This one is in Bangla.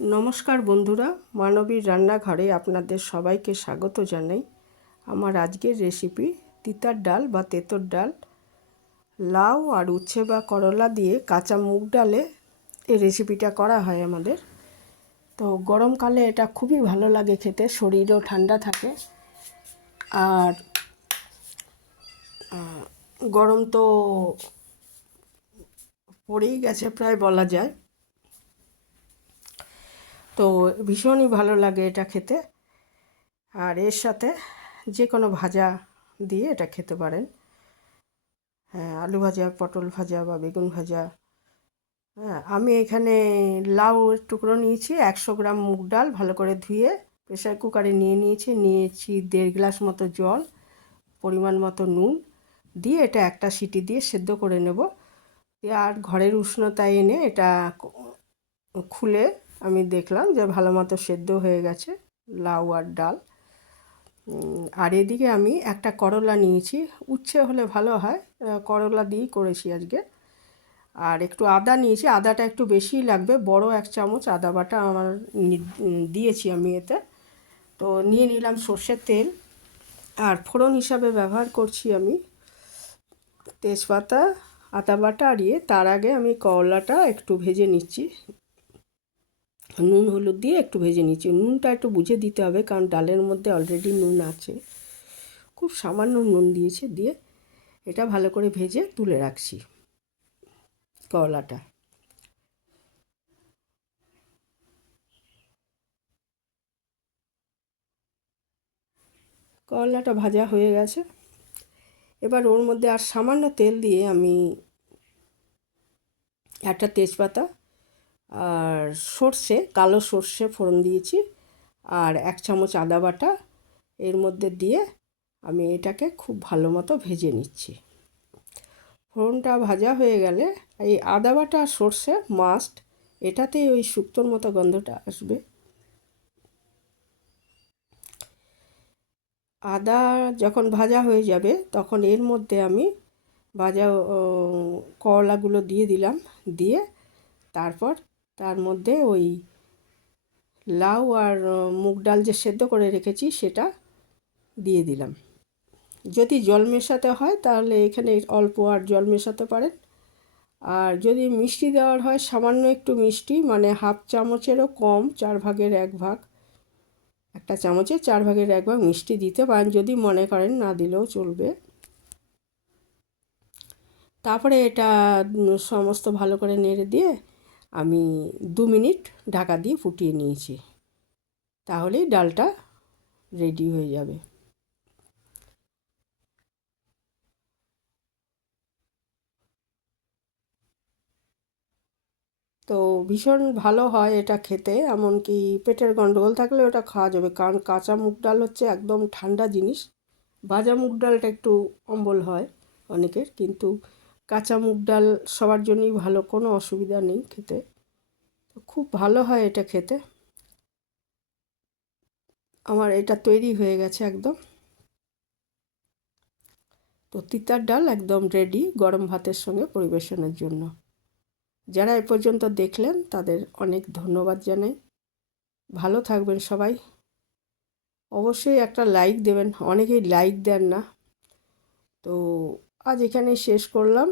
নমস্কার বন্ধুরা, মানবীর রান্নাঘরে আপনাদের সবাইকে স্বাগত জানাই। আমার আজকের রেসিপি তিতার ডাল বা তেঁতোর ডাল। লাউ আর উচ্ছে বা করলা দিয়ে কাঁচা মুগ ডালে এই রেসিপিটা করা হয় আমাদের। তো গরমকালে এটা খুবই ভালো লাগে খেতে, শরীরও ঠান্ডা থাকে। আর গরম তো পড়েই গেছে প্রায় বলা যায়, তো ভীষণই ভালো লাগে এটা খেতে। আর এর সাথে যে কোনো ভাজা দিয়ে এটা খেতে পারেন। হ্যাঁ, আলু ভাজা, পটল ভাজা বা বেগুন ভাজা। হ্যাঁ, আমি এখানে লাউয়ের টুকরো নিয়েছি, 100 গ্রাম মুগ ডাল ভালো করে ধুয়ে প্রেসার কুকারে নিয়েছি 1.5 গ্লাস মতো জল, পরিমাণ মতো নুন দিয়ে এটা একটা সিটি দিয়ে সেদ্ধ করে নেব। আর ঘরের উষ্ণতায় এনে এটা খুলে আমি দেখলাম যে ভালো মতো সেদ্ধ হয়ে গেছে লাউ আর ডাল। আর এদিকে আমি একটা করলা নিয়েছি, উচ্ছে হলে ভালো হয়, করলা দিয়েই করেছি আজকে। আর একটু আদা নিয়েছি, আদাটা একটু বেশিই লাগবে, বড় 1 চামচ আদা বাটা আমার দিয়েছি আমি এতে। তো নিয়ে নিলাম সর্ষের তেল, আর ফোড়ন হিসাবে ব্যবহার করছি আমি তেজপাতা, আদা বাটা আর তার আগে আমি করলাটা একটু ভেজে নিচ্ছি, নুন হলুদ দিয়ে একটু ভেজে নিচ্ছি। নুনটা একটু বুঝে দিতে হবে, কারণ ডালের মধ্যে অলরেডি নুন আছে, খুব সামান্য নুন দিয়েছি। দিয়ে এটা ভালো করে ভেজে তুলে রাখছি করলাটা। করলাটা ভাজা হয়ে গেছে, এবার ওর মধ্যে আর সামান্য তেল দিয়ে আমি একটা তেজপাতা আর সর্ষে, কালো সর্ষে ফোড়ন দিয়েছি, আর 1 চামচ আদা বাটা এর মধ্যে দিয়ে আমি এটাকে খুব ভালো মতো ভেজে নিচ্ছি। ফোড়নটা ভাজা হয়ে গেলে এই আদা বাটা আর সর্ষে মাস্ট, এটাতেই ওই শুক্তোর মতো গন্ধটা আসবে। আদা যখন ভাজা হয়ে যাবে তখন এর মধ্যে আমি ভাজা করলাগুলো দিয়ে দিলাম, দিয়ে তারপর তার মধ্যে ওই লাউ আর মুগ ডাল যে সেদ্ধ করে রেখেছি সেটা দিয়ে দিলাম। যদি জল মেশাতে হয় তাহলে এখানে অল্প আর জল মেশাতে পারেন, আর যদি মিষ্টি দেওয়ার হয় সামান্য একটু মিষ্টি, মানে 1/2 চামচেরও কম, 1/4 ভাগ, একটা চামচে 1/4 ভাগ মিষ্টি দিতে পারেন যদি মনে করেন, না দিলেও চলবে। তারপরে এটা সমস্ত ভালো করে নেড়ে দিয়ে আমি 2 মিনিট ঢাকা দিয়ে ফুটিয়ে নিয়েছি, তাহলেই ডালটা রেডি হয়ে যাবে। তো ভীষণ ভালো হয় এটা খেতে, এমনকি পেটের গন্ডগোল থাকলে ওটা খাওয়া যাবে, কারণ কাঁচা মুগ ডাল হচ্ছে একদম ঠান্ডা জিনিস। ভাজা মুগ ডালটা একটু অম্বল হয় অনেকের, কিন্তু কাঁচা মুগ ডাল সবার জন্যই ভালো, কোনো অসুবিধা নেই খেতে। তো খুব ভালো হয় এটা খেতে। আমার এটা তৈরি হয়ে গেছে একদম। তো তিতার ডাল একদম রেডি গরম ভাতের সঙ্গে পরিবেশনের জন্য। যারা এ পর্যন্ত দেখলেন তাদের অনেক ধন্যবাদ জানাই। ভালো থাকবেন সবাই। অবশ্যই একটা লাইক দেবেন, অনেকেই লাইক দেন না। তো আজ এখানেই শেষ করলাম।